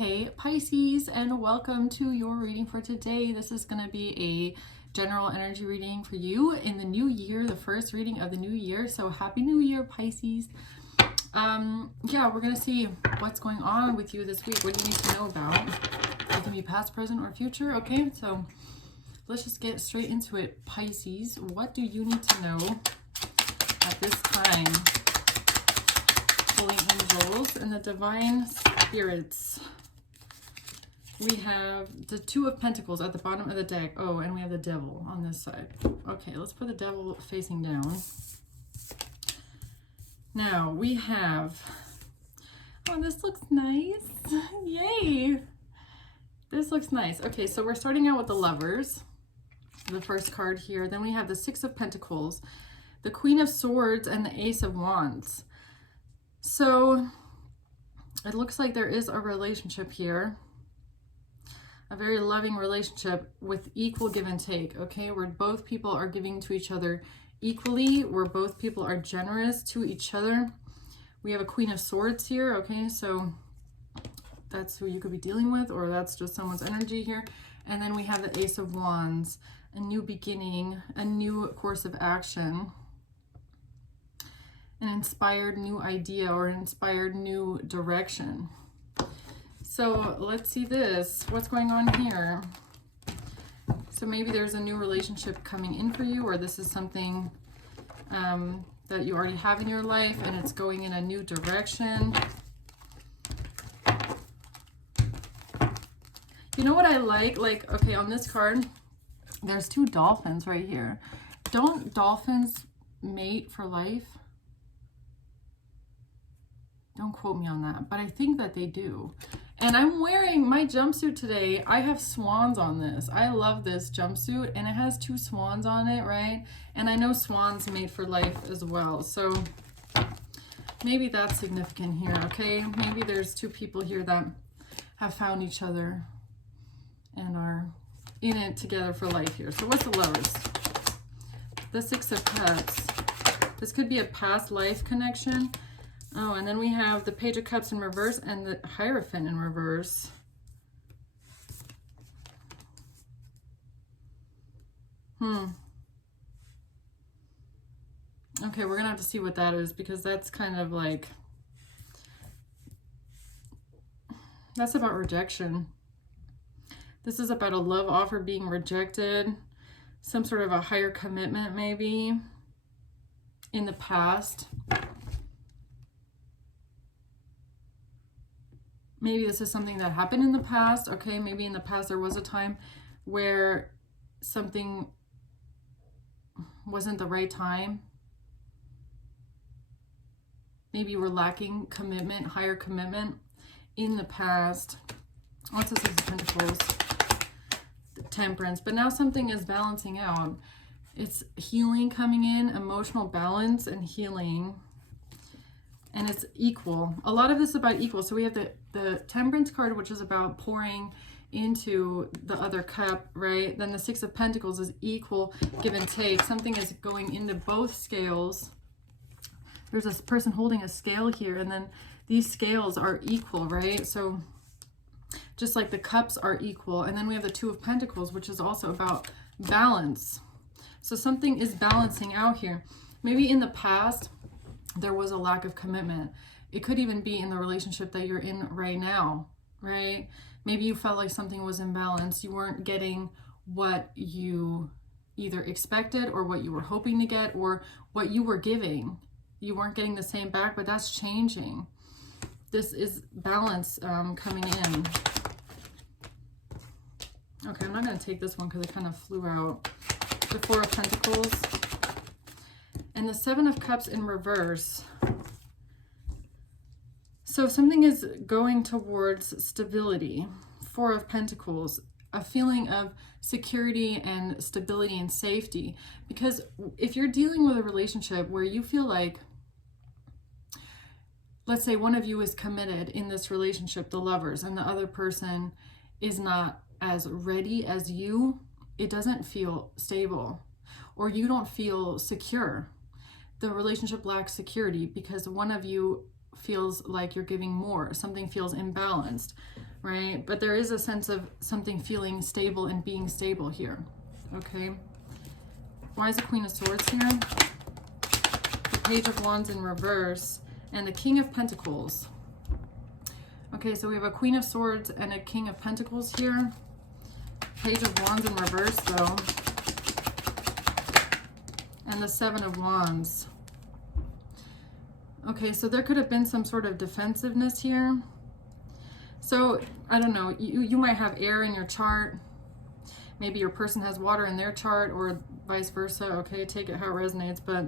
Hey Pisces, and welcome to your reading for today. This is going to be a general energy reading for you in the new year, the first reading of the new year. So happy new year, Pisces. We're going to see what's going on with you this week. What do you need to know about? It can be past, present, or future. Okay, so let's just get straight into it. Pisces, what do you need to know at this time? Holy angels and the divine spirits. We have the Two of Pentacles at the bottom of the deck. Oh, and we have the Devil on this side. Okay, let's put the Devil facing down. Now we have, oh, this looks nice. Yay. This looks nice. Okay, so we're starting out with the Lovers, the first card here. Then we have the Six of Pentacles, the Queen of Swords, and the Ace of Wands. So it looks like there is a relationship here. A very loving relationship with equal give and take, okay? Where both people are giving to each other equally, where both people are generous to each other. We have a Queen of Swords here, okay? So that's who you could be dealing with, or that's just someone's energy here. And then we have the Ace of Wands, a new beginning, a new course of action, an inspired new idea or an inspired new direction. So let's see this. What's going on here? So maybe there's a new relationship coming in for you, or this is something that you already have in your life and it's going in a new direction. You know what I like? Like, okay, on this card, there's two dolphins right here. Don't dolphins mate for life? Don't quote me on that, but I think that they do. And I'm wearing my jumpsuit today. I have swans on this. I love this jumpsuit, and it has two swans on it, right? And I know swans mate for life as well. So maybe that's significant here, okay? Maybe there's two people here that have found each other and are in it together for life here. So what's the Lovers? The Six of Cups. This could be a past life connection. Oh, and then we have the Page of Cups in reverse and the Hierophant in reverse. Okay, we're going to have to see what that is, because that's kind of like, that's about rejection. This is about a love offer being rejected, some sort of a higher commitment maybe in the past. Maybe this is something that happened in the past, okay? Maybe in the past there was a time where something wasn't the right time. Maybe you were lacking commitment, higher commitment in the past. What's the Six of Pentacles? The Temperance. But now something is balancing out. It's healing coming in, emotional balance and healing. And it's equal. A lot of this is about equal. So we have the Temperance card, which is about pouring into the other cup, right? Then the Six of Pentacles is equal give and take. Something is going into both scales. There's a person holding a scale here, and then these scales are equal, right? So just like the cups are equal. And then we have the Two of Pentacles, which is also about balance. So something is balancing out here. Maybe in the past, there was a lack of commitment. It could even be in the relationship that you're in right now, right? Maybe you felt like something was imbalanced. You weren't getting what you either expected or what you were hoping to get or what you were giving. You weren't getting the same back, but that's changing. This is balance coming in. Okay, I'm not going to take this one because it kind of flew out. The Four of Pentacles. And the Seven of Cups in reverse. So something is going towards stability. Four of Pentacles, a feeling of security and stability and safety. Because if you're dealing with a relationship where you feel like, let's say one of you is committed in this relationship, the Lovers, and the other person is not as ready as you, it doesn't feel stable, or you don't feel secure. The relationship lacks security because one of you feels like you're giving more. Something feels imbalanced. right? But there is a sense of something feeling stable and being stable here, okay? Why is the Queen of Swords here? The Page of Wands in reverse and the King of Pentacles. Okay, so we have a Queen of Swords and a King of Pentacles here. Page of Wands in reverse, though. And the Seven of Wands. Okay, so there could have been some sort of defensiveness here. So, I don't know, you might have air in your chart. Maybe your person has water in their chart, or vice versa. Okay, take it how it resonates. But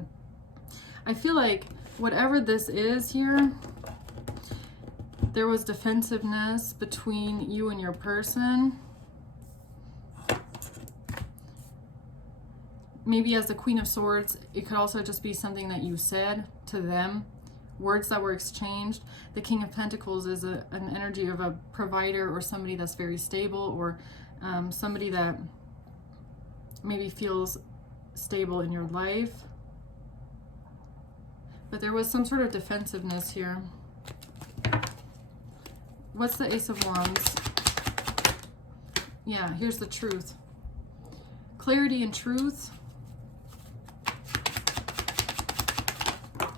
I feel like whatever this is here, there was defensiveness between you and your person. Maybe as the Queen of Swords, it could also just be something that you said to them, words that were exchanged. The King of Pentacles is an energy of a provider or somebody that's very stable, or somebody that maybe feels stable in your life. But there was some sort of defensiveness here. What's the Ace of Wands? Yeah, here's the truth. Clarity and truth.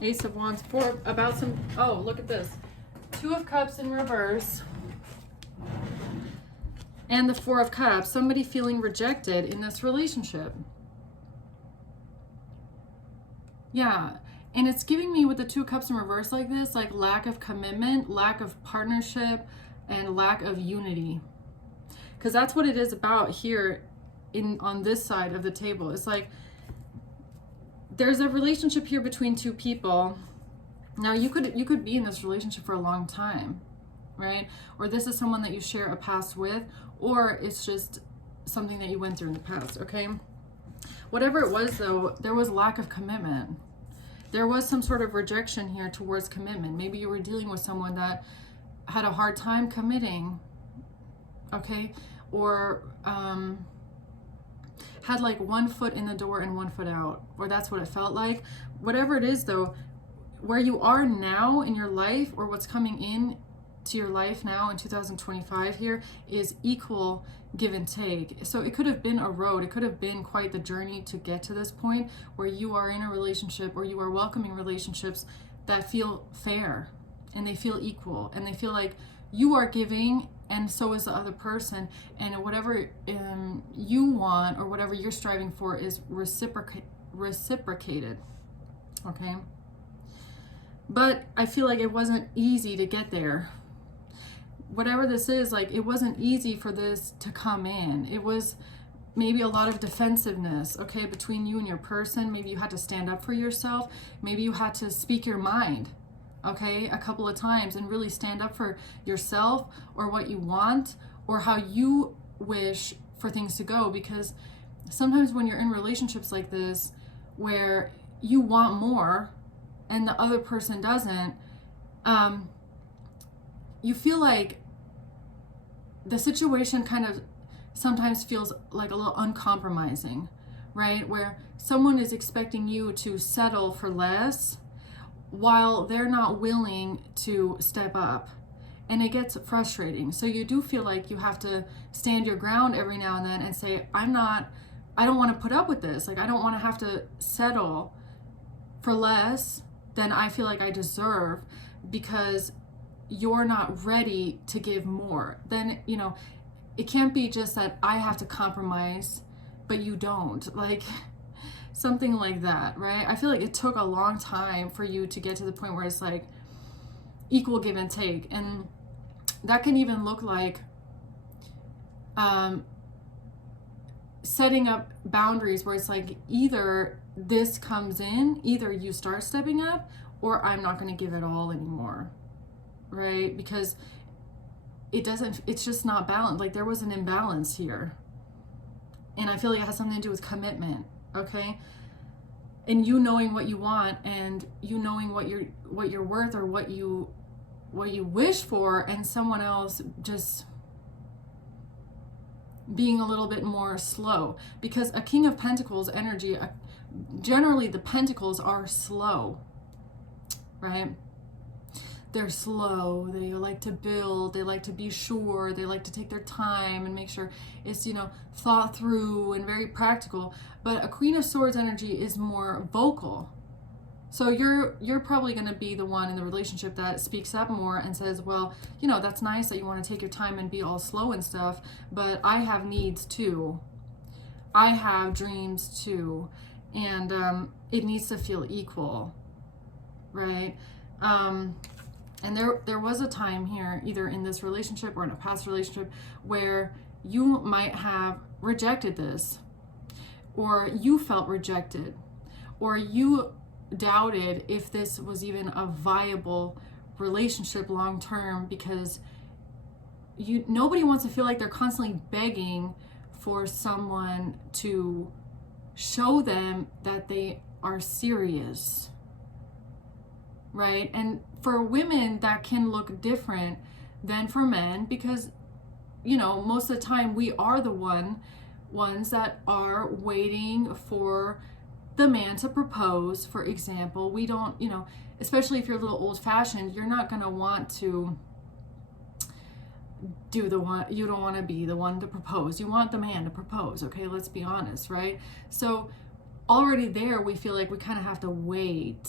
Ace of Wands, about some, oh, look at this. Two of Cups in reverse. And the Four of Cups, somebody feeling rejected in this relationship. Yeah, and it's giving me with the Two of Cups in reverse like this, like lack of commitment, lack of partnership, and lack of unity. Because that's what it is about here on this side of the table. It's like there's a relationship here between two people. Now you could be in this relationship for a long time, right? Or this is someone that you share a past with, or it's just something that you went through in the past, okay? Whatever it was though, there was lack of commitment. There was some sort of rejection here towards commitment. Maybe you were dealing with someone that had a hard time committing, okay? Or had like one foot in the door and one foot out, or that's what it felt like. Whatever it is though, where you are now in your life, or what's coming in to your life now in 2025 here, is equal give and take. So it could have been a road, it could have been quite the journey to get to this point where you are in a relationship, or you are welcoming relationships that feel fair and they feel equal and they feel like you are giving and so is the other person, and whatever you want or whatever you're striving for is reciprocated, okay? But I feel like it wasn't easy to get there. Whatever this is, like, it wasn't easy for this to come in. It was maybe a lot of defensiveness, okay, between you and your person. Maybe you had to stand up for yourself. Maybe you had to speak your mind, okay, a couple of times and really stand up for yourself or what you want or how you wish for things to go. Because sometimes when you're in relationships like this where you want more and the other person doesn't, you feel like the situation kind of sometimes feels like a little uncompromising, right? Where someone is expecting you to settle for less while they're not willing to step up, and it gets frustrating. So you do feel like you have to stand your ground every now and then and say, I don't want to put up with this. Like, I don't want to have to settle for less than I feel like I deserve because you're not ready to give more. Then, you know, it can't be just that I have to compromise, but you don't. Like, something like that, right? I feel like it took a long time for you to get to the point where it's like equal give and take. And that can even look like setting up boundaries where it's like either this comes in, either you start stepping up, or I'm not going to give it all anymore, right? Because it's just not balanced. Like, there was an imbalance here. And I feel like it has something to do with commitment, okay? And you knowing what you want, and you knowing what you're worth, or what you wish for, and someone else just being a little bit more slow. Because a King of Pentacles energy, generally the pentacles are slow, right? they're slow, they like to build, they like to be sure, they like to take their time and make sure it's, thought through and very practical. But a Queen of Swords energy is more vocal. So you're probably going to be the one in the relationship that speaks up more and says, well, that's nice that you want to take your time and be all slow and stuff, but I have needs too. I have dreams too. And it needs to feel equal, right? And there was a time here, either in this relationship or in a past relationship, where you might have rejected this, or you felt rejected, or you doubted if this was even a viable relationship long term, because nobody wants to feel like they're constantly begging for someone to show them that they are serious, right? And for women that can look different than for men, because most of the time we are the ones that are waiting for the man to propose, for example. We don't, especially if you're a little old-fashioned, you're not going to want to you don't want to be the one to propose. You want the man to propose, okay? Let's be honest, right? So already there, we feel like we kind of have to wait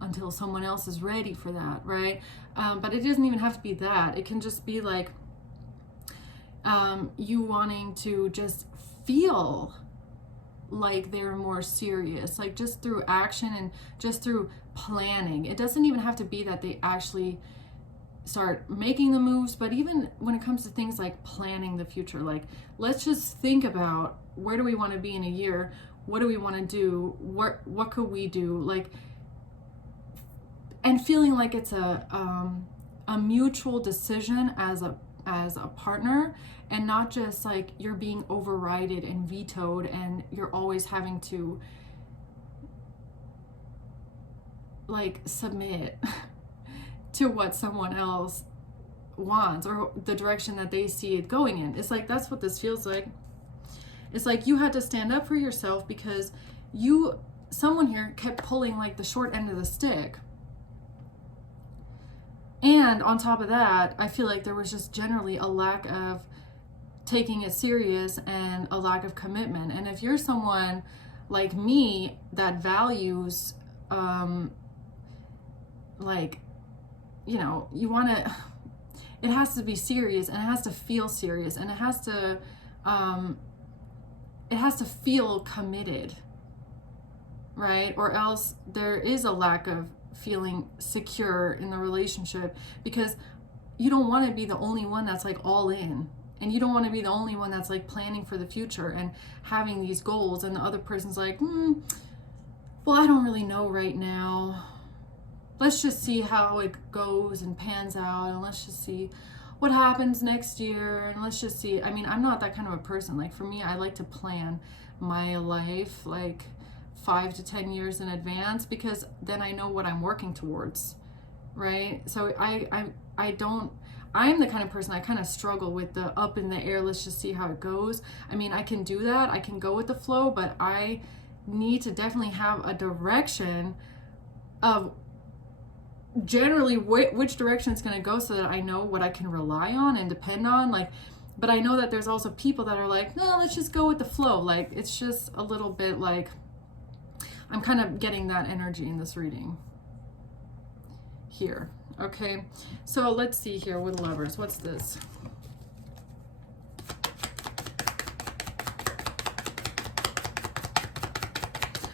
until someone else is ready for that, right? But it doesn't even have to be that. It can just be like you wanting to just feel like they're more serious, like just through action and just through planning. It doesn't even have to be that they actually start making the moves, but even when it comes to things like planning the future, like let's just think about, where do we want to be in a year? What do we want to do? What could we do? Like, and feeling like it's a mutual decision as a partner, and not just like you're being overrided and vetoed and you're always having to like submit to what someone else wants or the direction that they see it going in. It's like, that's what this feels like. It's like you had to stand up for yourself because someone here kept pulling like the short end of the stick. And on top of that, I feel like there was just generally a lack of taking it serious and a lack of commitment. And if you're someone like me that values, you want to, it has to be serious and it has to feel serious and it has to feel committed, right? Or else there is a lack of feeling secure in the relationship, because you don't want to be the only one that's like all in, and you don't want to be the only one that's like planning for the future and having these goals, and the other person's like, well, I don't really know right now. Let's just see how it goes and pans out, and let's just see what happens next year, and let's just see. I mean, I'm not that kind of a person. Like for me, I like to plan my life like 5 to 10 years in advance, because then I know what I'm working towards, right? So I'm the kind of person, I kind of struggle with the up in the air, let's just see how it goes. I mean, I can do that, I can go with the flow, but I need to definitely have a direction of generally which direction it's going to go, so that I know what I can rely on and depend on. Like, but I know that there's also people that are like, no, let's just go with the flow. Like, it's just a little bit like, I'm kind of getting that energy in this reading here. Okay, so let's see here with Lovers. What's this?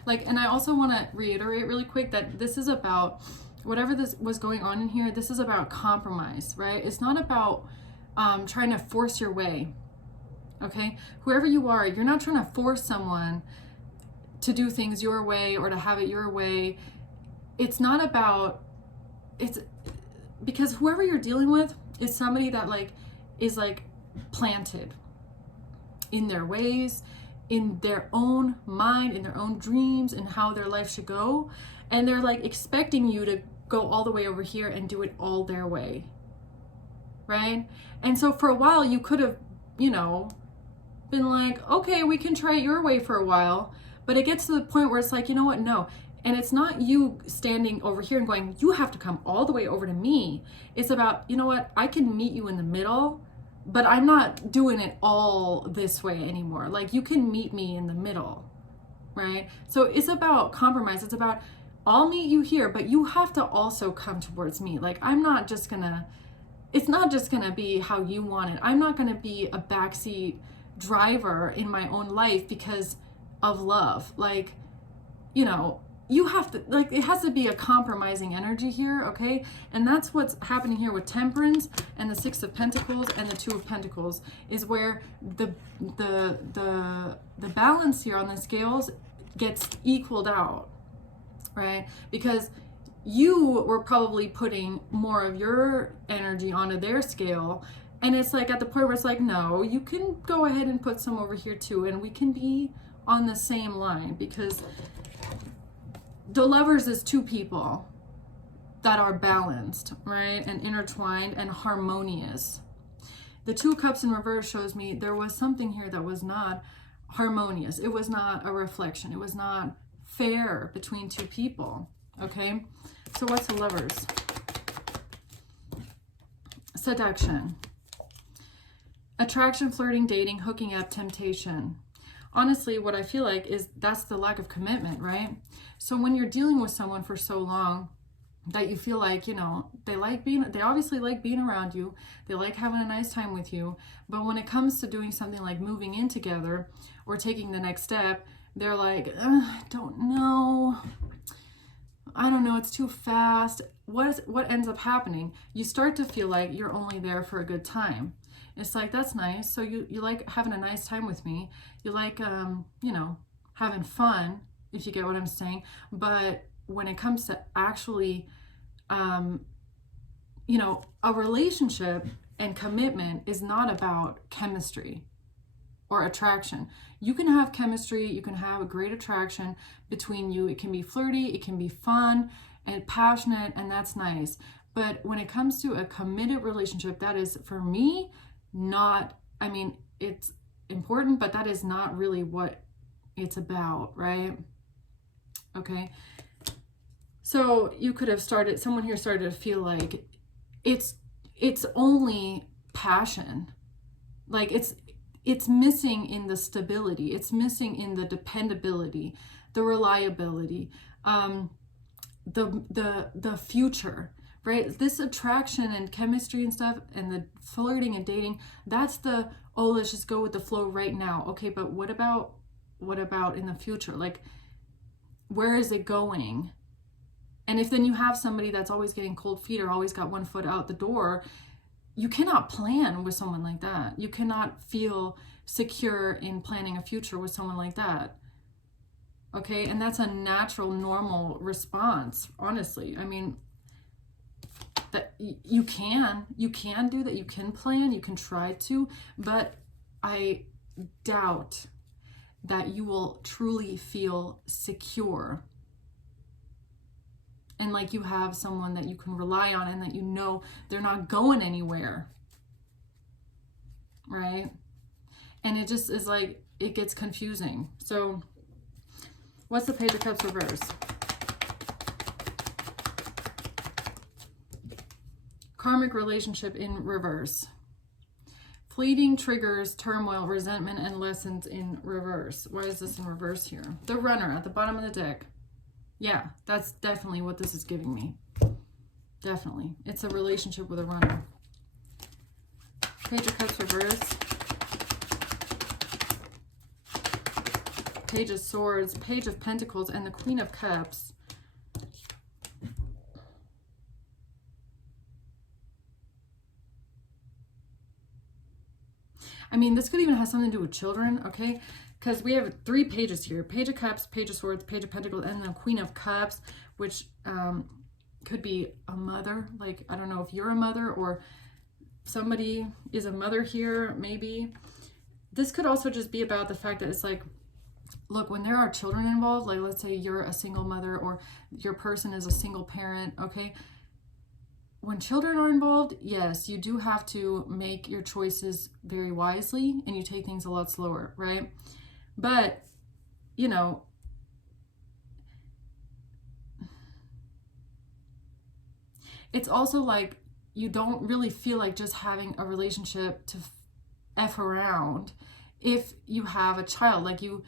Like, and I also want to reiterate really quick that this is about, whatever this was going on in here, this is about compromise, right? It's not about trying to force your way, okay? Whoever you are, you're not trying to force someone to do things your way or to have it your way. It's not about, it's because whoever you're dealing with is somebody that like is like planted in their ways, in their own mind, in their own dreams, and how their life should go, and they're like expecting you to go all the way over here and do it all their way, right? And so for a while you could have, been like, okay, we can try it your way for a while. But it gets to the point where it's like, you know what? No, And it's not you standing over here and going, you have to come all the way over to me. It's about, you know what, I can meet you in the middle, but I'm not doing it all this way anymore. Like, you can meet me in the middle, right? So it's about compromise. It's about, I'll meet you here, but you have to also come towards me. Like, I'm not just gonna, it's not just gonna be how you want it. I'm not gonna be a backseat driver in my own life because of love. Like, you know, you have to, like, it has to be a compromising energy here, okay? And that's what's happening here with Temperance and the Six of Pentacles and the Two of Pentacles, is where the balance here on the scales gets equaled out, right? Because you were probably putting more of your energy onto their scale, and it's like at the point where it's like, no, you can go ahead and put some over here too, and we can be on the same line, because the Lovers is two people that are balanced, right? And intertwined and harmonious. The Two of Cups in reverse shows me there was something here that was not harmonious. It was not a reflection. It was not fair between two people, okay? So what's the Lovers? Seduction. Attraction, flirting, dating, hooking up, temptation. Honestly, what I feel like is that's the lack of commitment, right? So when you're dealing with someone for so long that you feel like, you know, they obviously like being around you, they like having a nice time with you, but when it comes to doing something like moving in together or taking the next step, they're like, I don't know, it's too fast. What ends up happening? You start to feel like you're only there for a good time. It's like, that's nice. So you like having a nice time with me. You like, you know, having fun, if you get what I'm saying. But when it comes to actually, you know, a relationship and commitment is not about chemistry or attraction. You can have chemistry, you can have a great attraction between you. It can be flirty, it can be fun and passionate, and that's nice. But when it comes to a committed relationship, that is, for me, not, I mean, it's important, but that is not really what it's about, right? Okay. So you could have started, someone here started to feel like it's only passion. Like it's missing in the stability. It's missing in the dependability, the reliability, the future. Right? This attraction and chemistry and stuff and the flirting and dating, that's the, oh, let's just go with the flow right now. Okay, but what about in the future? Like, where is it going? And if then you have somebody that's always getting cold feet or always got one foot out the door, you cannot plan with someone like that. You cannot feel secure in planning a future with someone like that. Okay, and that's a natural, normal response, honestly. I mean, that you can do that, you can plan, you can try to, but I doubt that you will truly feel secure and like you have someone that you can rely on and that you know they're not going anywhere, right? And it just is like, it gets confusing. So what's the Page of Cups reverse? Karmic relationship in reverse. Fleeting triggers, turmoil, resentment, and lessons in reverse. Why is this in reverse here? The Runner at the bottom of the deck. Yeah, that's definitely what this is giving me. Definitely. It's a relationship with a runner. Page of Cups reverse. Page of Swords, Page of Pentacles, and the Queen of Cups. I mean, this could even have something to do with children, okay? Because we have 3 pages here. Page of Cups, Page of Swords, Page of Pentacles, and the Queen of Cups, which could be a mother. Like, I don't know if you're a mother or somebody is a mother here, maybe. This could also just be about the fact that it's like, look, when there are children involved, like let's say you're a single mother or your person is a single parent, okay? When children are involved, yes, you do have to make your choices very wisely and you take things a lot slower, right? But, you know, it's also like you don't really feel like just having a relationship to F around if you have a child. Like you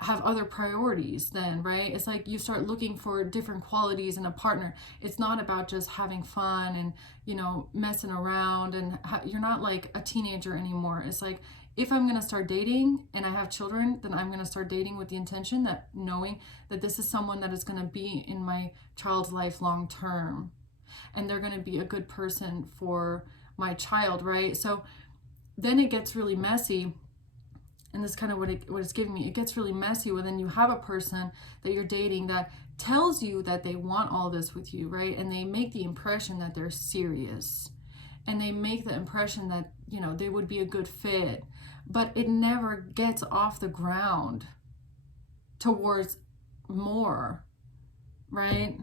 have other priorities then, right? It's like you start looking for different qualities in a partner. It's not about just having fun and, you know, messing around, and you're not like a teenager anymore. It's like, if I'm going to start dating and I have children, then I'm going to start dating with the intention that, knowing that this is someone that is going to be in my child's life long term, and they're going to be a good person for my child, right? So then it gets really messy. And this is kind of what it's giving me. It gets really messy when then you have a person that you're dating that tells you that they want all this with you, right? And they make the impression that they're serious. And they make the impression that, you know, they would be a good fit. But it never gets off the ground towards more, right?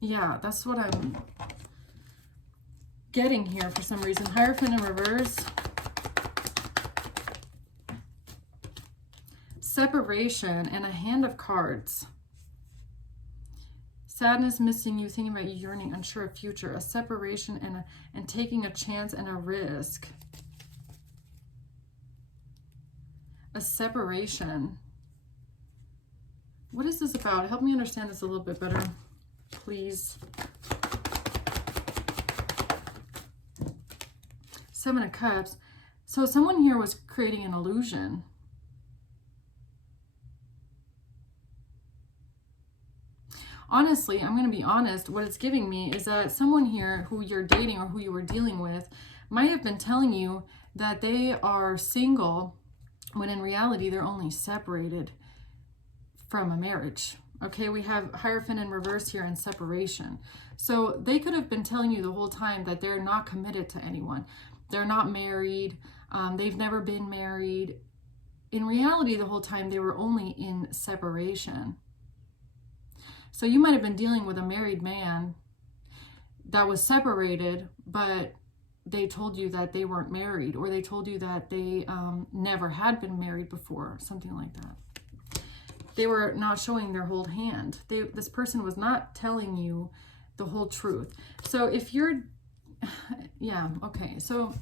Yeah, that's what I'm getting here for some reason. Hierophant in reverse. Separation and a hand of cards. Sadness, missing you, thinking about you, yearning, unsure of future. A separation and taking a chance and a risk. A separation. What is this about? Help me understand this a little bit better, please. Seven of Cups. So someone here was creating an illusion. Honestly, I'm going to be honest, what it's giving me is that someone here who you're dating or who you were dealing with might have been telling you that they are single, when in reality they're only separated from a marriage. Okay, we have Hierophant in reverse here and separation. So they could have been telling you the whole time that they're not committed to anyone. They're not married. They've never been married. In reality, the whole time they were only in separation. So you might have been dealing with a married man that was separated, but they told you that they weren't married, or they told you that they never had been married before, something like that. They were not showing their whole hand. This person was not telling you the whole truth. So if you're, yeah, okay. So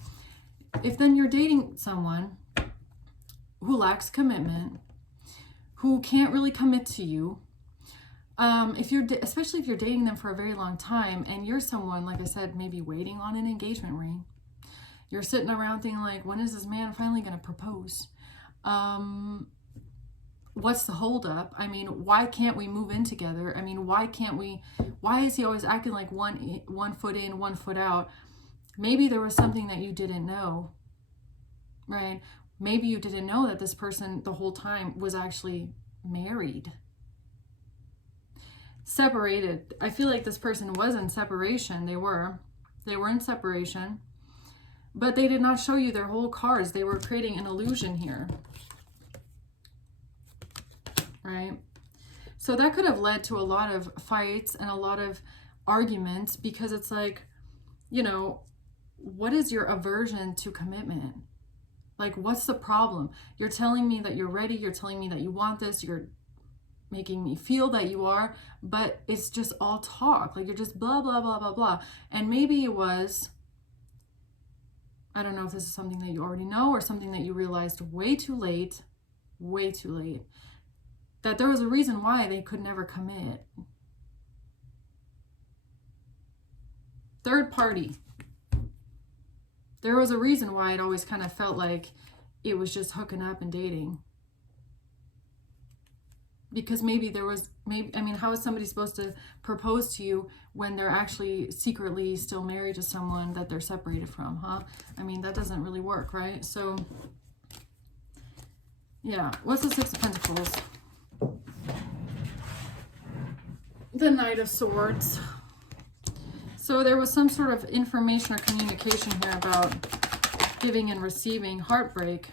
if then you're dating someone who lacks commitment, who can't really commit to you, especially if you're dating them for a very long time, and you're someone, like I said, maybe waiting on an engagement ring, you're sitting around thinking like, when is this man finally going to propose? What's the holdup? I mean, why can't we move in together? I mean, why is he always acting like one foot in, 1 foot out? Maybe there was something that you didn't know, right? Maybe you didn't know that this person the whole time was actually married. Separated. I feel like this person was in separation. They were in separation, but they did not show you their whole cards. They were creating an illusion here, right? So that could have led to a lot of fights and a lot of arguments, because it's like, you know, what is your aversion to commitment? Like, what's the problem? You're telling me that you're ready. You're telling me that you want this. You're making me feel that you are, but it's just all talk. Like, you're just blah, blah, blah, blah, blah. And maybe it was, I don't know if this is something that you already know or something that you realized way too late, that there was a reason why they could never commit. Third party. There was a reason why it always kind of felt like it was just hooking up and dating. Because maybe, I mean, how is somebody supposed to propose to you when they're actually secretly still married to someone that they're separated from, huh? I mean, that doesn't really work, right? So, yeah. What's the Six of Pentacles? The Knight of Swords. So there was some sort of information or communication here about giving and receiving, heartbreak.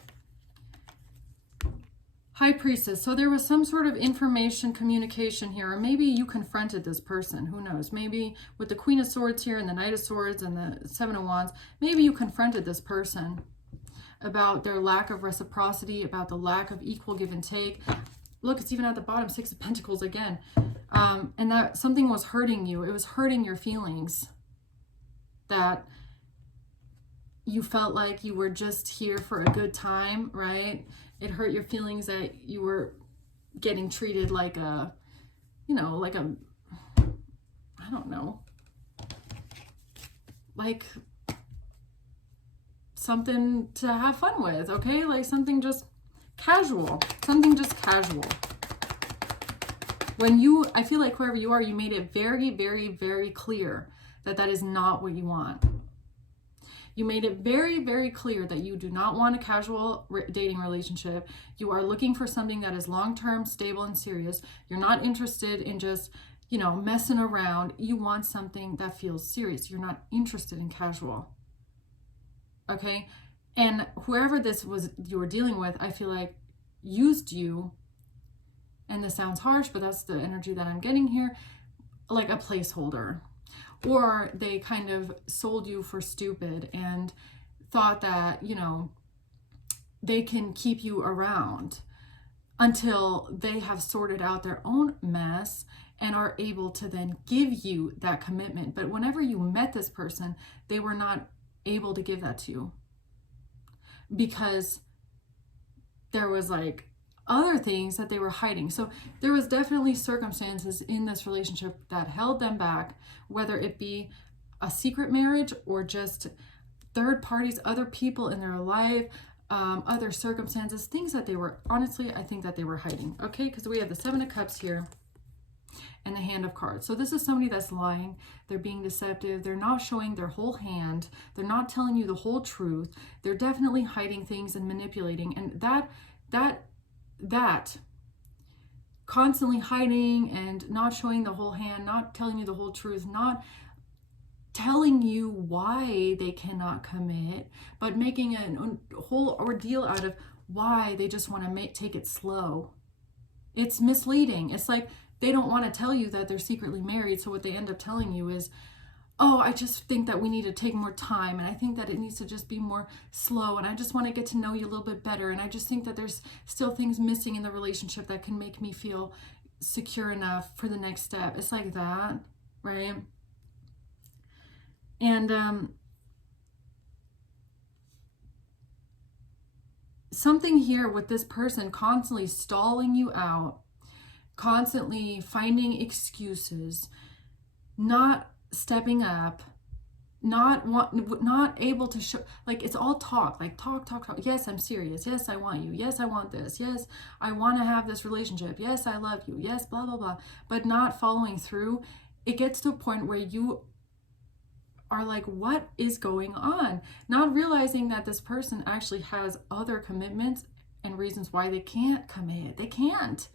High Priestess. So there was some sort of information, communication here, or maybe you confronted this person. Who knows? Maybe with the Queen of Swords here and the Knight of Swords and the Seven of Wands, maybe you confronted this person about their lack of reciprocity, about the lack of equal give and take. Look, it's even at the bottom, Six of Pentacles again. And that something was hurting you. It was hurting your feelings. That you felt like you were just here for a good time, right? It hurt your feelings that you were getting treated like a, you know, like a, I don't know, like something to have fun with, okay? Like something just casual, When you, I feel like whoever you are, you made it very, very, very clear that that is not what you want. You made it very, very clear that you do not want a casual dating relationship. You are looking for something that is long-term, stable, and serious. You're not interested in just, you know, messing around. You want something that feels serious. You're not interested in casual. Okay? And whoever this was you were dealing with, I feel like used you, and this sounds harsh, but that's the energy that I'm getting here, like a placeholder. Or they kind of sold you for stupid and thought that, you know, they can keep you around until they have sorted out their own mess and are able to then give you that commitment. But whenever you met this person, they were not able to give that to you because there was like other things that they were hiding. So there was definitely circumstances in this relationship that held them back, whether it be a secret marriage or just third parties, other people in their life, other circumstances, things that they were, honestly, I think that they were hiding. Okay, because we have the Seven of Cups here and the Hand of Cards. So this is somebody that's lying. They're being deceptive. They're not showing their whole hand. They're not telling you the whole truth. They're definitely hiding things and manipulating. And that constantly hiding and not showing the whole hand, not telling you the whole truth, not telling you why they cannot commit, but making a whole ordeal out of why they just want to take it slow. It's misleading. It's like they don't want to tell you that they're secretly married, so what they end up telling you is, oh, I just think that we need to take more time, and I think that it needs to just be more slow, and I just want to get to know you a little bit better, and I just think that there's still things missing in the relationship that can make me feel secure enough for the next step. It's like that, right? And something here with this person constantly stalling you out, constantly finding excuses, not stepping up, not able to show, like it's all talk, like talk. Yes, I'm serious. Yes, I want you. Yes, I want this. Yes, I want to have this relationship. Yes, I love you. Yes, blah, blah, blah. But not following through. It gets to a point where you are like, what is going on? Not realizing that this person actually has other commitments and reasons why they can't commit. They can't.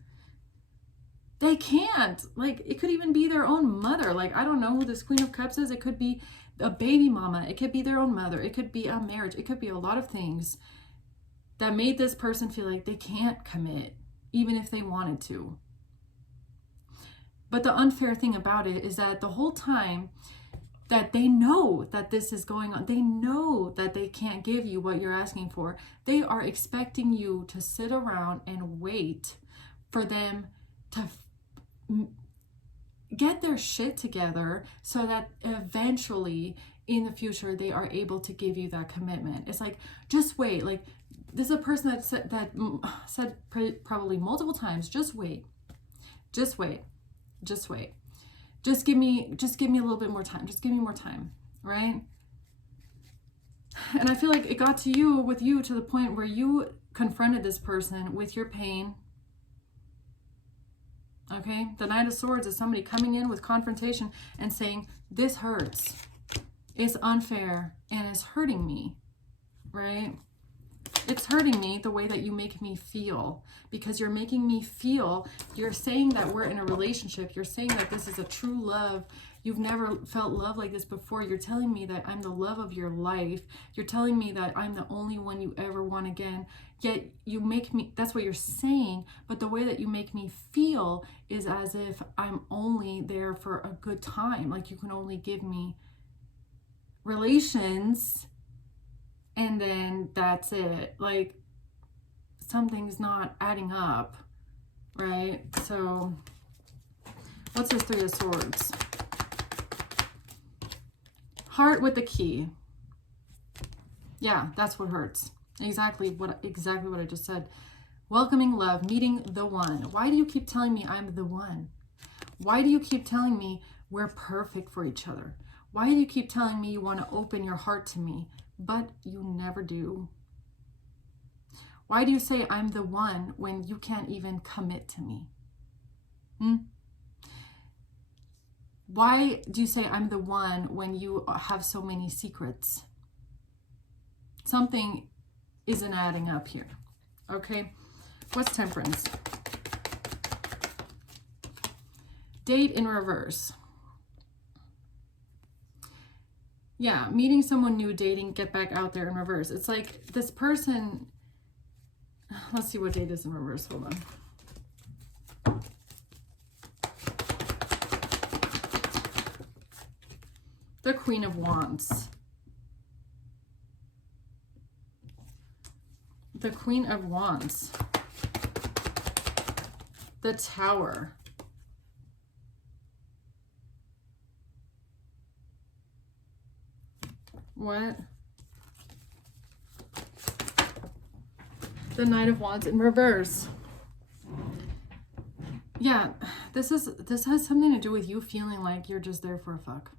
Like, it could even be their own mother. Like, I don't know who this Queen of Cups is. It could be a baby mama. It could be their own mother. It could be a marriage. It could be a lot of things that made this person feel like they can't commit, even if they wanted to. But the unfair thing about it is that the whole time that they know that this is going on, they know that they can't give you what you're asking for. They are expecting you to sit around and wait for them to get their shit together so that eventually in the future they are able to give you that commitment. It's like, just wait. Like, this is a person that said probably multiple times, just wait. Just wait. Just wait. Just give me a little bit more time. Just give me more time, right? And I feel like it got to you to the point where you confronted this person with your pain. Okay, the Knight of Swords is somebody coming in with confrontation and saying, this hurts, it's unfair, and it's hurting me, right? It's hurting me the way that you make me feel, because you're making me feel, you're saying that we're in a relationship, you're saying that this is a true love, you've never felt love like this before, you're telling me that I'm the love of your life, you're telling me that I'm the only one you ever want again, yet you make me, that's what you're saying, but the way that you make me feel is as if I'm only there for a good time, like you can only give me relations and then that's it. Like, something's not adding up, right? So what's this Three of Swords? Heart with the key. Yeah, that's what hurts. Exactly what I just said. Welcoming love, meeting the one. Why do you keep telling me I'm the one? Why do you keep telling me we're perfect for each other? Why do you keep telling me you want to open your heart to me, but you never do? Why do you say I'm the one when you can't even commit to me? Why do you say I'm the one when you have so many secrets? Something isn't adding up here. Okay, what's Temperance? Date in reverse. Yeah, meeting someone new, dating, get back out there in reverse. It's like this person, let's see what date is in reverse. Hold on. The Queen of Wands. The Queen of Wands. The Tower. What? The Knight of Wands in reverse. Yeah, this has something to do with you feeling like you're just there for a fuck.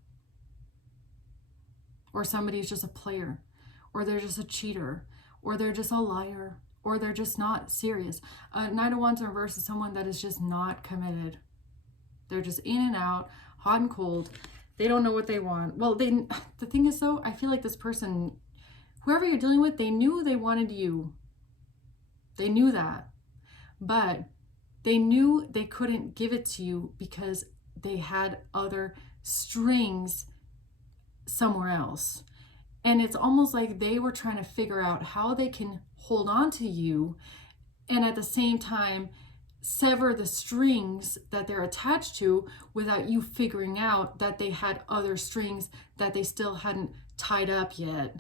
Or somebody's just a player. Or they're just a cheater. Or they're just a liar. Or they're just not serious. Knight of Wands in reverse is someone that is just not committed. They're just in and out, hot and cold. They don't know what they want. Well, the thing is though, I feel like this person, whoever you're dealing with, they knew they wanted you. They knew that. But they knew they couldn't give it to you because they had other strings somewhere else. And it's almost like they were trying to figure out how they can hold on to you and at the same time sever the strings that they're attached to without you figuring out that they had other strings that they still hadn't tied up yet.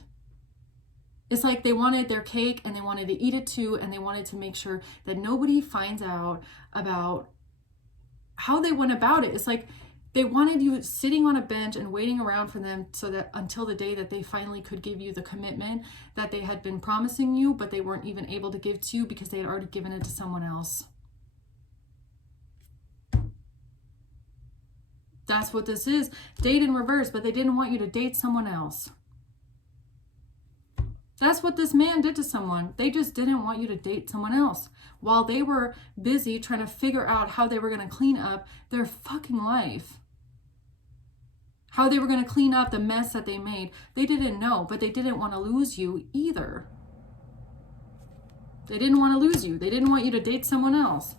It's like they wanted their cake and they wanted to eat it too, and they wanted to make sure that nobody finds out about how they went about it. It's like they wanted you sitting on a bench and waiting around for them so that until the day that they finally could give you the commitment that they had been promising you, but they weren't even able to give to you because they had already given it to someone else. That's what this is. Date in reverse, but they didn't want you to date someone else. That's what this man did to someone. They just didn't want you to date someone else while they were busy trying to figure out how they were going to clean up their fucking life. How they were going to clean up the mess that they made. They didn't know, but they didn't want to lose you either. They didn't want to lose you. They didn't want you to date someone else.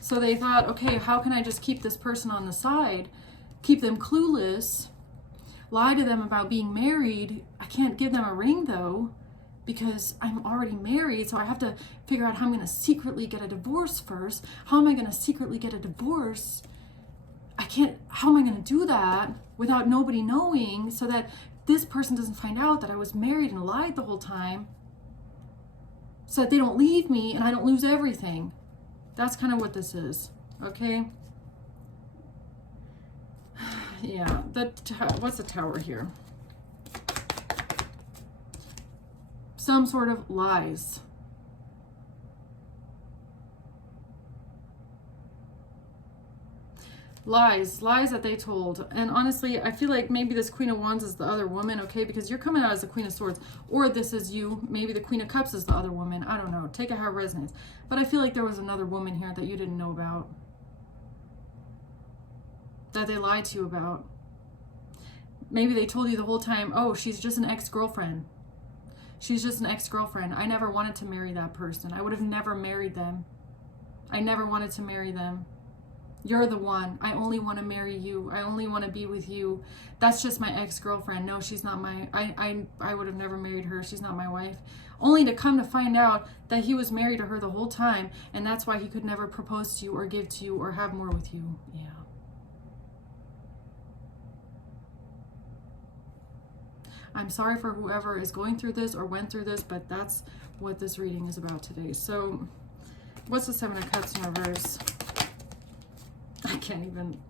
So they thought, okay, how can I just keep this person on the side? Keep them clueless. Lie to them about being married. I can't give them a ring though, because I'm already married, so I have to figure out how I'm going to secretly get a divorce first. How am I going to secretly get a divorce? How am I going to do that without nobody knowing so that this person doesn't find out that I was married and lied the whole time, so that they don't leave me and I don't lose everything. That's kind of what this is, okay? Yeah, what's the Tower here? Some sort of lies. Lies that they told. And honestly, I feel like maybe this Queen of Wands is the other woman, okay? Because you're coming out as the Queen of Swords. Or this is you. Maybe the Queen of Cups is the other woman. I don't know. Take it how it resonates. But I feel like there was another woman here that you didn't know about. That they lied to you about. Maybe they told you the whole time, oh, she's just an ex-girlfriend. She's just an ex-girlfriend. I never wanted to marry that person. I would have never married them. I never wanted to marry them. You're the one. I only want to marry you. I only want to be with you. That's just my ex-girlfriend. No, she's not my... I would have never married her. She's not my wife. Only to come to find out that he was married to her the whole time, and that's why he could never propose to you or give to you or have more with you. Yeah. I'm sorry for whoever is going through this or went through this, but that's what this reading is about today. So What's the Seven of Cups in reverse? I can't even.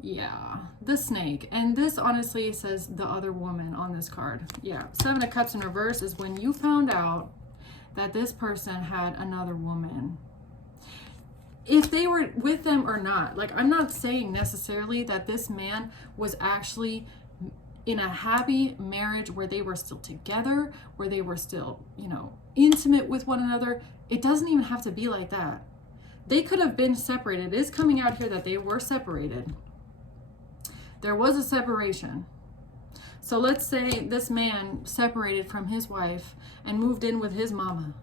Yeah, the snake. And this honestly says the other woman on this card. Yeah, Seven of Cups in reverse is when you found out that this person had another woman. If they were with them or not. Like, I'm not saying necessarily that this man was actually in a happy marriage where they were still together, where they were still, you know, intimate with one another. It doesn't even have to be like that. They could have been separated. It is coming out here that they were separated. There was a separation. So let's say this man separated from his wife and moved in with his mama.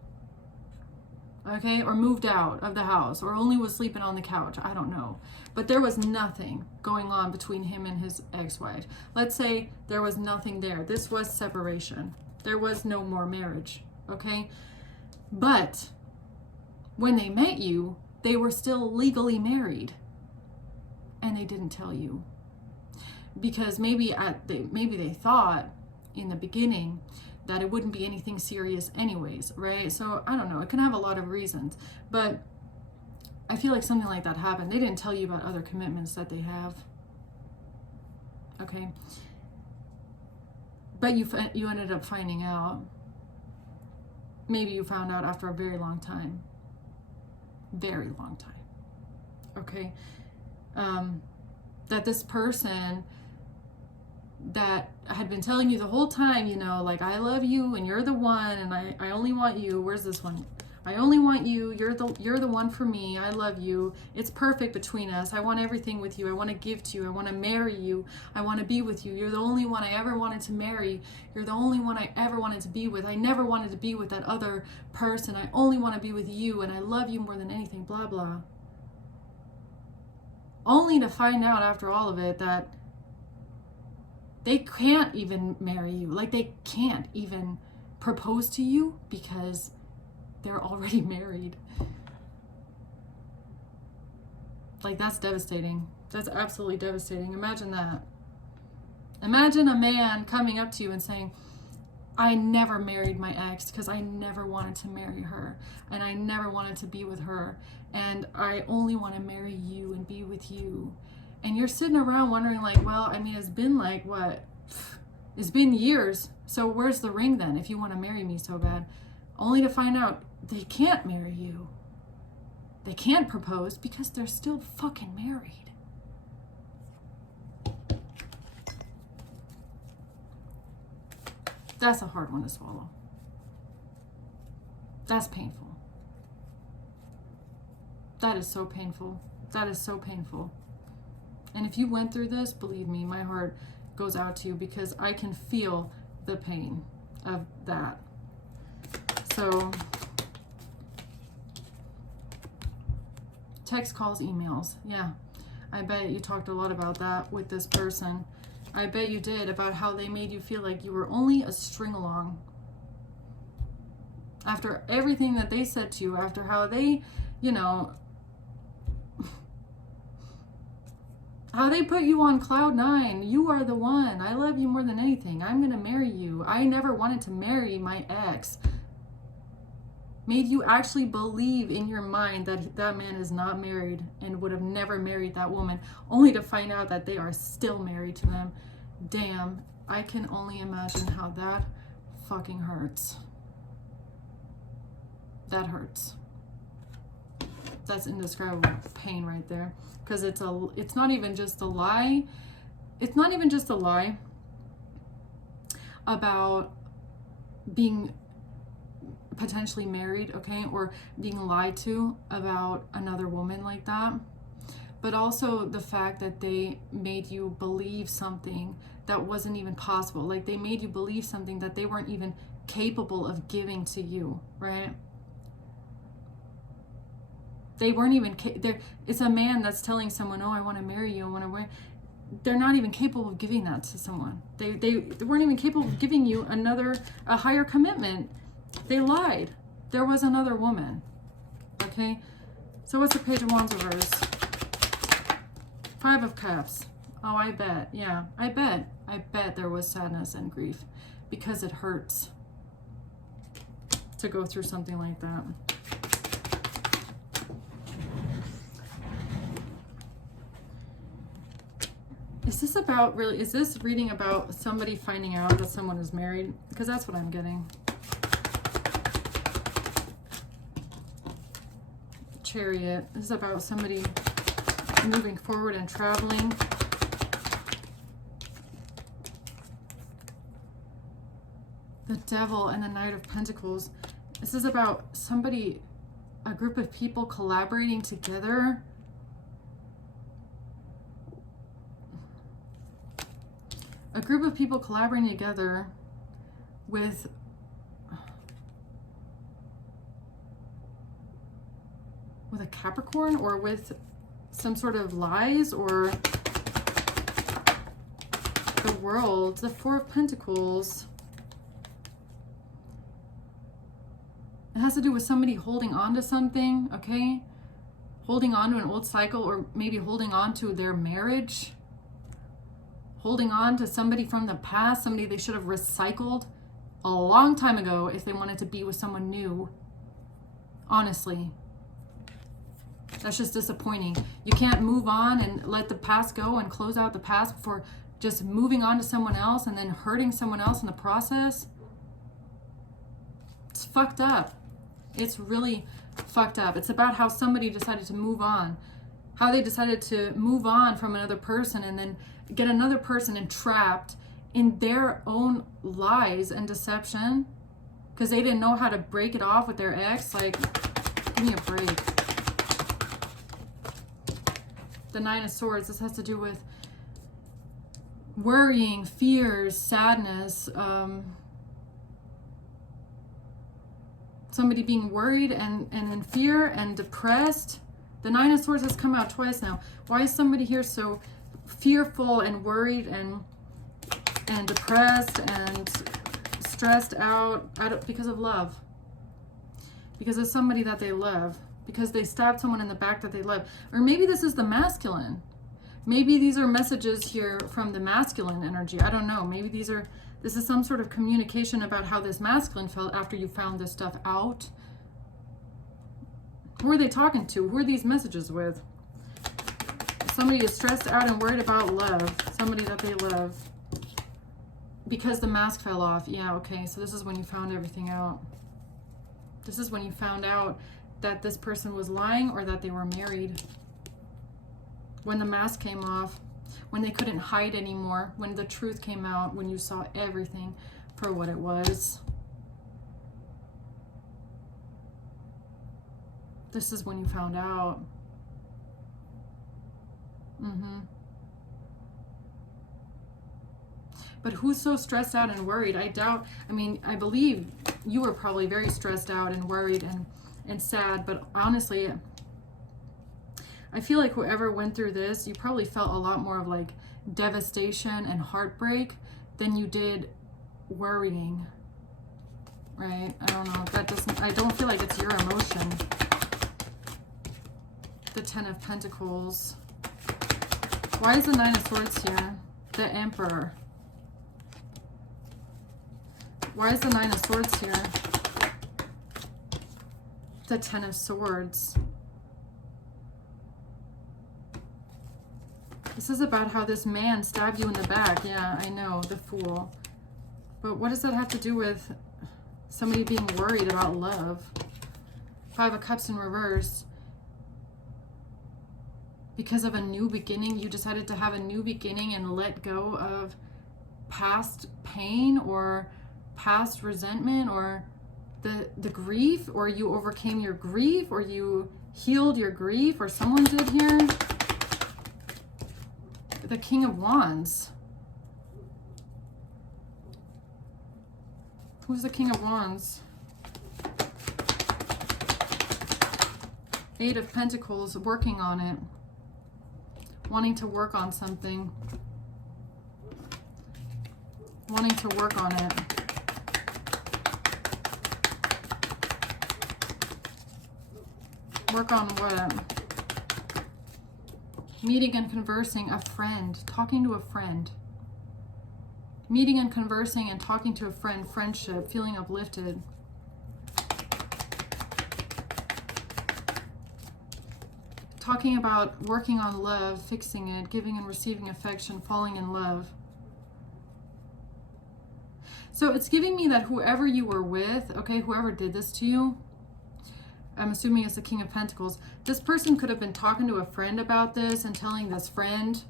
Okay, or moved out of the house, or only was sleeping on the couch. I don't know. But there was nothing going on between him and his ex-wife. Let's say there was nothing there. This was separation. There was no more marriage. Okay? But when they met you, they were still legally married. And they didn't tell you. Because maybe they thought in the beginning that it wouldn't be anything serious anyways, right? So I don't know, it can have a lot of reasons, but I feel like something like that happened. They didn't tell you about other commitments that they have, okay? But you ended up finding out. Maybe you found out after a very long time, okay? That this person that had been telling you the whole time, you know, like, I love you and you're the one, and I only want you. Where's this one? I only want you. You're the one for me. I love you. It's perfect between us. I want everything with you. I want to give to you. I want to marry you. I want to be with you. You're the only one I ever wanted to marry. You're the only one I ever wanted to be with. I never wanted to be with that other person. I only want to be with you, and I love you more than anything, blah, blah. Only to find out after all of it that they can't even marry you. Like, they can't even propose to you because they're already married. Like, that's devastating. That's absolutely devastating. Imagine that. Imagine a man coming up to you and saying, I never married my ex because I never wanted to marry her, and I never wanted to be with her, and I only want to marry you and be with you. And you're sitting around wondering, like, well, I mean, it's been like, what? It's been years. So where's the ring then if you want to marry me so bad? Only to find out they can't marry you. They can't propose because they're still fucking married. That's a hard one to swallow. That's painful. That is so painful. That is so painful. And if you went through this, believe me, my heart goes out to you because I can feel the pain of that. So, text, calls, emails. Yeah, I bet you talked a lot about that with this person. I bet you did, about how they made you feel like you were only a string along. After everything that they said to you, after how they, you know, how they put you on cloud nine. You are the one. I love you more than anything. I'm going to marry you. I never wanted to marry my ex. Made you actually believe in your mind that that man is not married and would have never married that woman, only to find out that they are still married to them. Damn, I can only imagine how that fucking hurts. That hurts. That's indescribable pain right there. Because it's not even just a lie. It's not even just a lie about being potentially married, okay, or being lied to about another woman like that, but also the fact that they made you believe something that wasn't even possible. Like, they made you believe something that they weren't even capable of giving to you, right? They weren't even, it's a man that's telling someone, oh, I want to marry you, I want to marry. They're not even capable of giving that to someone. They weren't even capable of giving you a higher commitment. They lied. There was another woman. Okay? So what's the Page of Wands reverse? Five of Cups. Oh, I bet. Yeah, I bet there was sadness and grief because it hurts to go through something like that. Is this about really, is this reading about somebody finding out that someone is married? Because that's what I'm getting. Chariot. This is about somebody moving forward and traveling. The Devil and the Knight of Pentacles. This is about somebody, a group of people collaborating together. A group of people collaborating together with a Capricorn, or with some sort of lies, or the World. The Four of Pentacles. It has to do with somebody holding on to something, okay? Holding on to an old cycle, or maybe holding on to their marriage. Holding on to somebody from the past, somebody they should have recycled a long time ago if they wanted to be with someone new. Honestly. That's just disappointing. You can't move on and let the past go and close out the past before just moving on to someone else and then hurting someone else in the process. It's fucked up. It's really fucked up. It's about how somebody decided to move on. How they decided to move on from another person and then get another person entrapped in their own lies and deception because they didn't know how to break it off with their ex. Like, give me a break. The Nine of Swords. This has to do with worrying, fears, sadness, somebody being worried and in fear and depressed. The Nine of Swords has come out twice now. Why is somebody here so fearful and worried and depressed and stressed out because of love? Because of somebody that they love. Because they stabbed someone in the back that they love. Or maybe this is the masculine. Maybe these are messages here from the masculine energy. I don't know. Maybe this is some sort of communication about how this masculine felt after you found this stuff out. Who are they talking to? Who are these messages with? Somebody is stressed out and worried about love. Somebody that they love. Because the mask fell off. Yeah, okay. So this is when you found everything out. This is when you found out that this person was lying or that they were married. When the mask came off. When they couldn't hide anymore. When the truth came out. When you saw everything for what it was. This is when you found out. But who's so stressed out and worried? I believe you were probably very stressed out and worried and sad, but honestly, I feel like whoever went through this, you probably felt a lot more of like devastation and heartbreak than you did worrying, right? I don't know. I don't feel like it's your emotion. The Ten of Pentacles. Why is the Nine of Swords here? The Emperor. Why is the Nine of Swords here? The Ten of Swords. This is about how this man stabbed you in the back. Yeah, I know, the Fool. But what does that have to do with somebody being worried about love? Five of Cups in reverse. Because of a new beginning, you decided to have a new beginning and let go of past pain or past resentment or the grief, or you overcame your grief, or you healed your grief, or someone did here. The King of Wands. Who's the King of Wands? Eight of Pentacles, working on it. Wanting to work on something. Wanting to work on it. Work on what? Meeting and conversing, a friend. Talking to a friend. Meeting and conversing and talking to a friend. Friendship. Feeling uplifted. talking about working on love, fixing it, giving and receiving affection, falling in love. So it's giving me that whoever you were with, okay, whoever did this to you, I'm assuming it's the King of Pentacles. This person could have been talking to a friend about this and telling this friend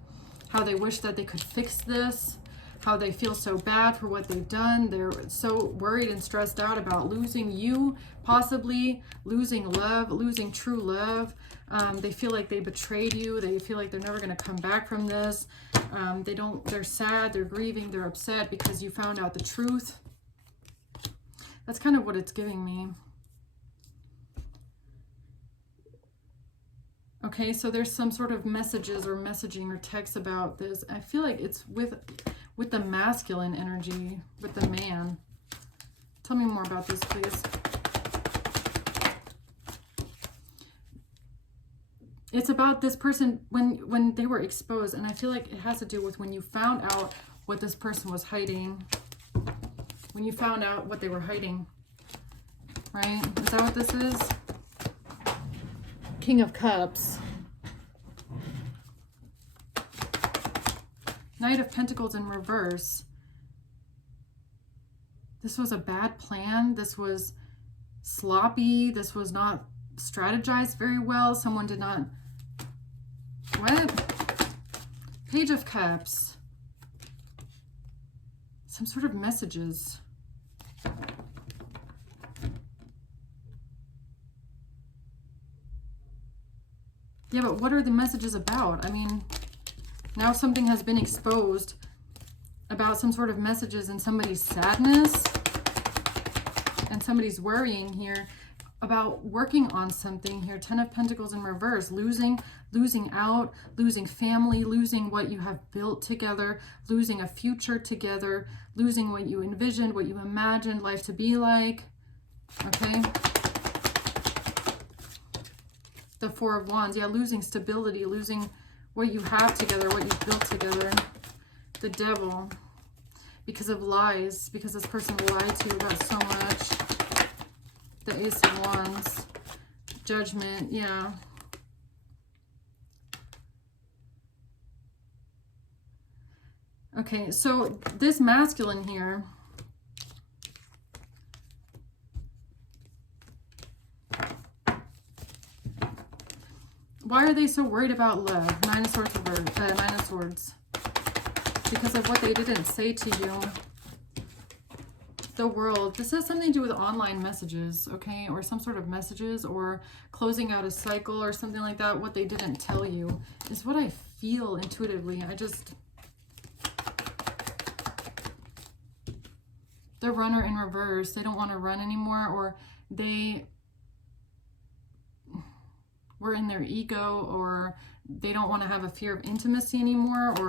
how they wish that they could fix this, how they feel so bad for what they've done. They're so worried and stressed out about losing you, possibly losing love, losing true love. They feel like they betrayed you. They feel like they're never going to come back from this. They're sad, they're grieving, they're upset because you found out the truth. That's kind of what it's giving me. Okay, so there's some sort of messages or messaging or text about this. I feel like it's with the masculine energy, with the man. Tell me more about this, please. It's about this person when they were exposed, and I feel like it has to do with when you found out what this person was hiding. When you found out what they were hiding, right? Is that what this is? King of Cups. Knight of Pentacles in reverse. This was a bad plan. This was sloppy. This was not strategized very well. Someone did not... What? Page of Cups. Some sort of messages. Yeah, but what are the messages about? I mean, now something has been exposed about some sort of messages and somebody's sadness and somebody's worrying here about working on something here. 10 of Pentacles in reverse, losing out, losing family, losing what you have built together, losing a future together, losing what you envisioned, what you imagined life to be like. Okay. The Four of Wands, yeah, losing stability, losing what you have together, what you've built together. The Devil, because of lies, because this person lied to you about so much. The Ace of Wands, Judgment, yeah. Okay, so this masculine here, why are they so worried about love? Nine of Swords reversed, Nine of Swords. Because of what they didn't say to you. The World. This has something to do with online messages, okay? Or some sort of messages or closing out a cycle or something like that. What they didn't tell you is what I feel intuitively. The Runner in reverse. They don't want to run anymore, or they were in their ego, or they don't want to have a fear of intimacy anymore, or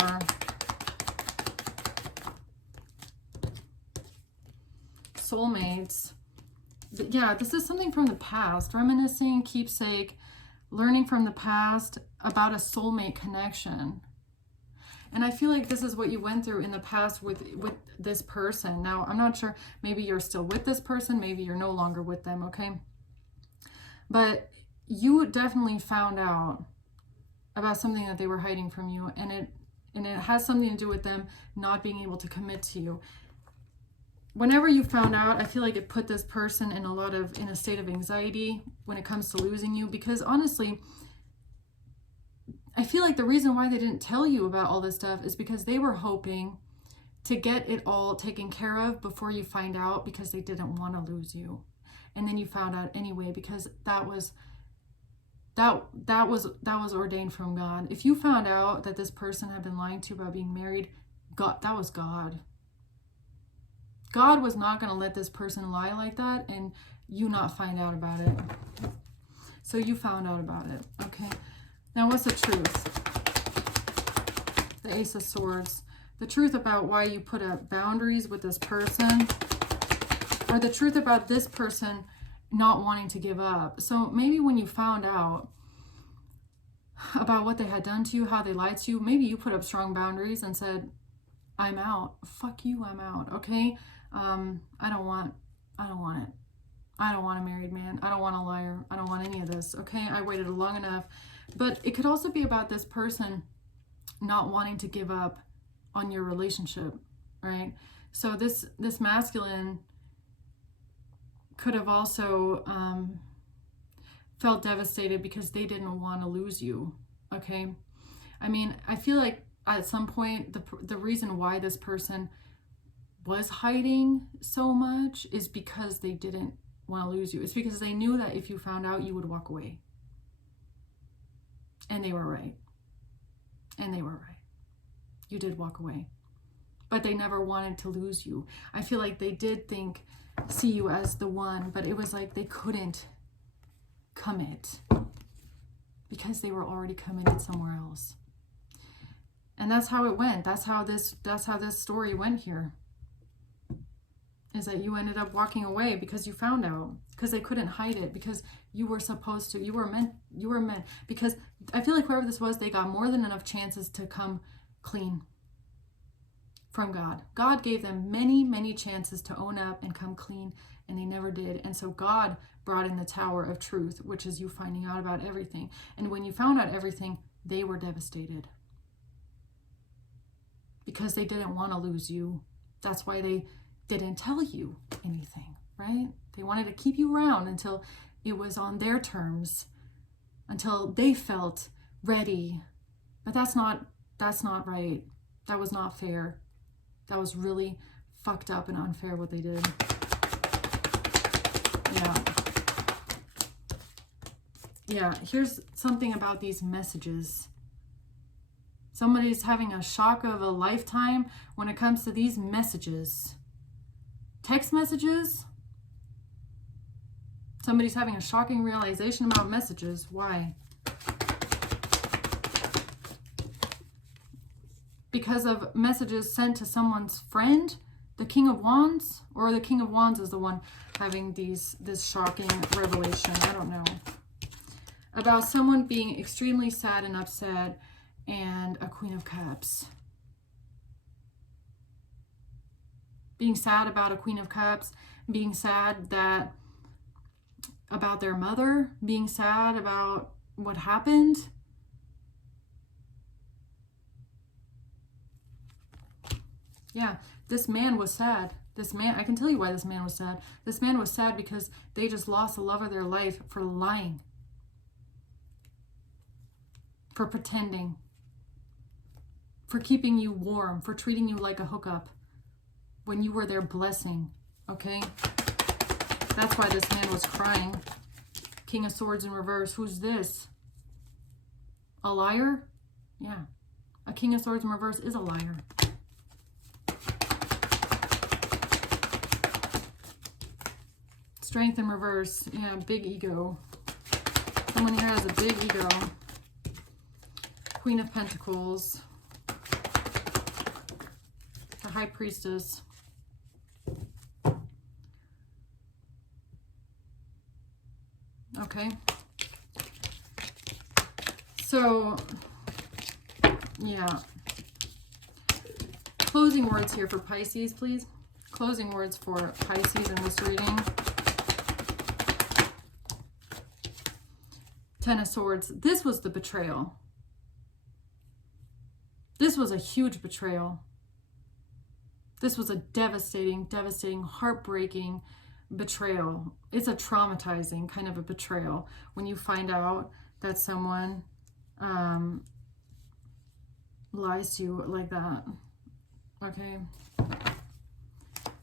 soulmates. Yeah, this is something from the past. Reminiscing, keepsake, learning from the past about a soulmate connection. And I feel like this is what you went through in the past with this person. Now, I'm not sure. Maybe you're still with this person. Maybe you're no longer with them, okay? But you definitely found out about something that they were hiding from you. And it has something to do with them not being able to commit to you. Whenever you found out, I feel like it put this person in a state of anxiety when it comes to losing you. Because honestly, I feel like the reason why they didn't tell you about all this stuff is because they were hoping to get it all taken care of before you find out, because they didn't want to lose you. And then you found out anyway, because that was ordained from God. If you found out that this person had been lying to you about being married, God, that was God. God was not going to let this person lie like that and you not find out about it. So you found out about it. Okay. Now what's the truth? The Ace of Swords. The truth about why you put up boundaries with this person, or the truth about this person not wanting to give up. So maybe when you found out about what they had done to you, how they lied to you, maybe you put up strong boundaries and said, I'm out. Fuck you, I'm out. Okay? I don't want it. I don't want a married man. I don't want a liar. I don't want any of this. Okay? I waited long enough But it could also be about this person not wanting to give up on your relationship, right? So this masculine could have also felt devastated because they didn't want to lose you, okay? I mean, I feel like at some point, the reason why this person was hiding so much is because they didn't want to lose you. It's because they knew that if you found out, you would walk away. And they were right. And they were right. You did walk away. But they never wanted to lose you. I feel like they did see you as the one, but it was like they couldn't commit because they were already committed somewhere else. And that's how it went. That's how this story went here. Is that you ended up walking away because you found out, because they couldn't hide it, because you were supposed to, you were meant, because I feel like whoever this was, they got more than enough chances to come clean from God. God gave them many, many chances to own up and come clean, and they never did. And so God brought in the tower of truth, which is you finding out about everything. And when you found out everything, they were devastated because they didn't want to lose you. That's why they didn't tell you anything, right? They wanted to keep you around until it was on their terms, until they felt ready. But that's not right. That was not fair. That was really fucked up and unfair what they did. Yeah, here's something about these messages. Somebody's having a shock of a lifetime when it comes to these messages. Text messages. Somebody's having a shocking realization about messages. Why? Because of messages sent to someone's friend, the King of Wands, or the King of Wands is the one having this shocking revelation. I don't know. About someone being extremely sad and upset, and a Queen of Cups. Being sad about a Queen of Cups, being sad about their mother, being sad about what happened. Yeah, this man was sad. This man, I can tell you why this man was sad. This man was sad because they just lost the love of their life for lying. For pretending. For keeping you warm. For treating you like a hookup. When you were their blessing. Okay? That's why this man was crying. King of Swords in reverse. Who's this? A liar? Yeah. A King of Swords in reverse is a liar. Strength in reverse. Yeah, big ego. Someone here has a big ego. Queen of Pentacles. The High Priestess. Okay. So, yeah. Closing words here for Pisces, please. Closing words for Pisces in this reading. Ten of Swords. This was the betrayal. This was a huge betrayal. This was a devastating, devastating, heartbreaking betrayal. It's a traumatizing kind of a betrayal when you find out that someone lies to you like that. Okay?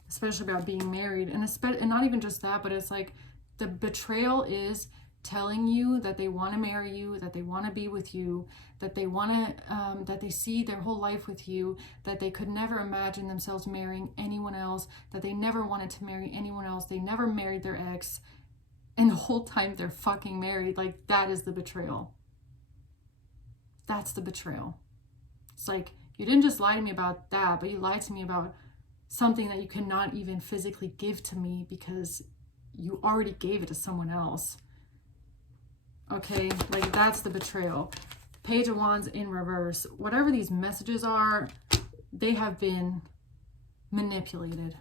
Especially about being married. And not even just that, but it's like the betrayal is telling you that they want to marry you, that they want to be with you, that they want to, that they see their whole life with you, that they could never imagine themselves marrying anyone else, that they never wanted to marry anyone else, they never married their ex, and the whole time they're fucking married. Like, that is the betrayal. That's the betrayal. It's like, you didn't just lie to me about that, but you lied to me about something that you cannot even physically give to me because you already gave it to someone else. Okay, like, that's the betrayal. Page of Wands in reverse. Whatever these messages are, they have been manipulated.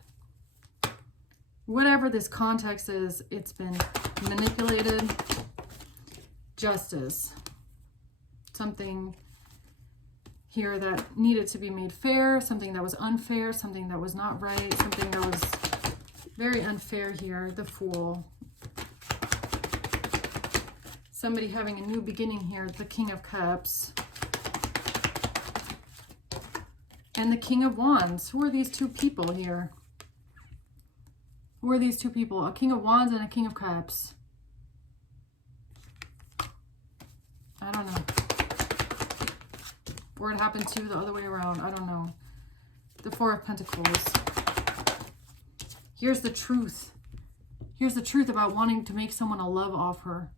Whatever this context is, it's been manipulated. Justice. something here that needed to be made fair, something that was unfair, something that was not right, something that was very unfair here. The Fool. Somebody having a new beginning here. The King of Cups. And the King of Wands. Who are these two people here? Who are these two people? A King of Wands and a King of Cups. I don't know. Or it happened to the other way around. I don't know. The Four of Pentacles. Here's the truth. Here's the truth about wanting to make someone a love offer.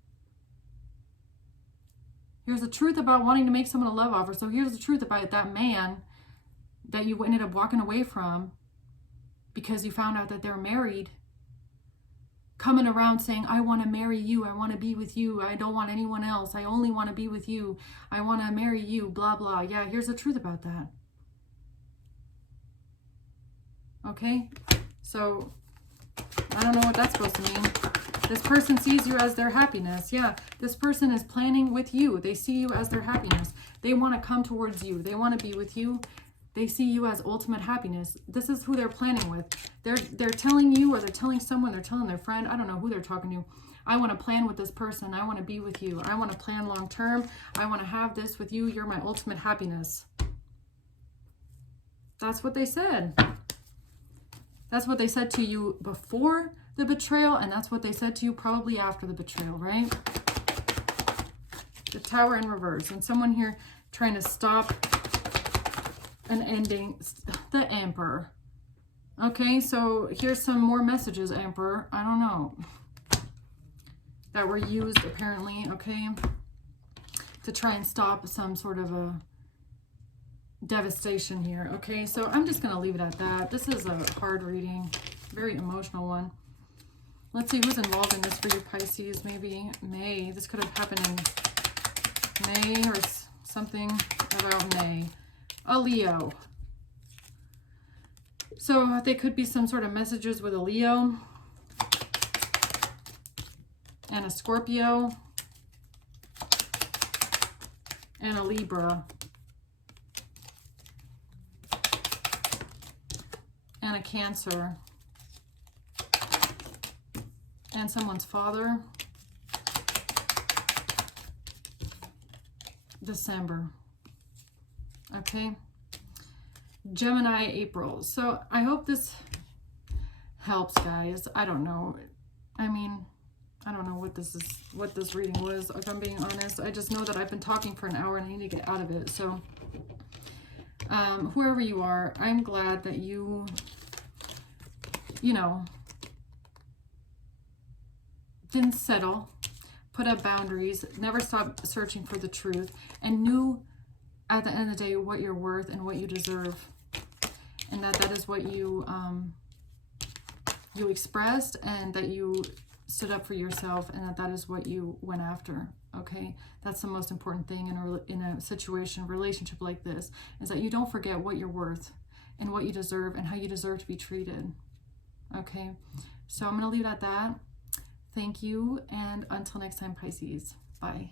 Here's the truth about wanting to make someone a love offer. So here's the truth about that man that you ended up walking away from because you found out that they're married, coming around saying, I want to marry you, I want to be with you, I don't want anyone else, I only want to be with you, I want to marry you, blah, blah. Yeah, here's the truth about that. Okay? So, I don't know what that's supposed to mean. This person sees you as their happiness. Yeah, this person is planning with you. They see you as their happiness. They want to come towards you. They want to be with you. They see you as ultimate happiness. This is who they're planning with. They're telling you, or they're telling someone, they're telling their friend, I don't know who they're talking to. I want to plan with this person. I want to be with you. I want to plan long term. I want to have this with you. You're my ultimate happiness. That's what they said. That's what they said to you before the betrayal, and that's what they said to you probably after the betrayal, right? The Tower in reverse. And someone here trying to stop an ending. The Emperor. Okay, so here's some more messages, Emperor. I don't know. That were used, apparently, okay, to try and stop some sort of a devastation here. Okay, so I'm just going to leave it at that. This is a hard reading. Very emotional one. Let's see who's involved in this for you, Pisces. Maybe May. This could have happened in May or something about May. A Leo. So they could be some sort of messages with a Leo and a Scorpio and a Libra and a Cancer and someone's father. December. Okay. Gemini, April. So I hope this helps, guys. I don't know. I mean, I don't know what this reading was, if I'm being honest. I just know that I've been talking for an hour and I need to get out of it. So whoever you are, I'm glad that you know, didn't settle, put up boundaries, never stopped searching for the truth, and knew at the end of the day what you're worth and what you deserve, and that is what you you expressed, and that you stood up for yourself, and that is what you went after. Okay, that's the most important thing in a situation, relationship like this, is that you don't forget what you're worth and what you deserve and how you deserve to be treated. Okay, so I'm going to leave it at that. Thank you, and until next time, Pisces. Bye.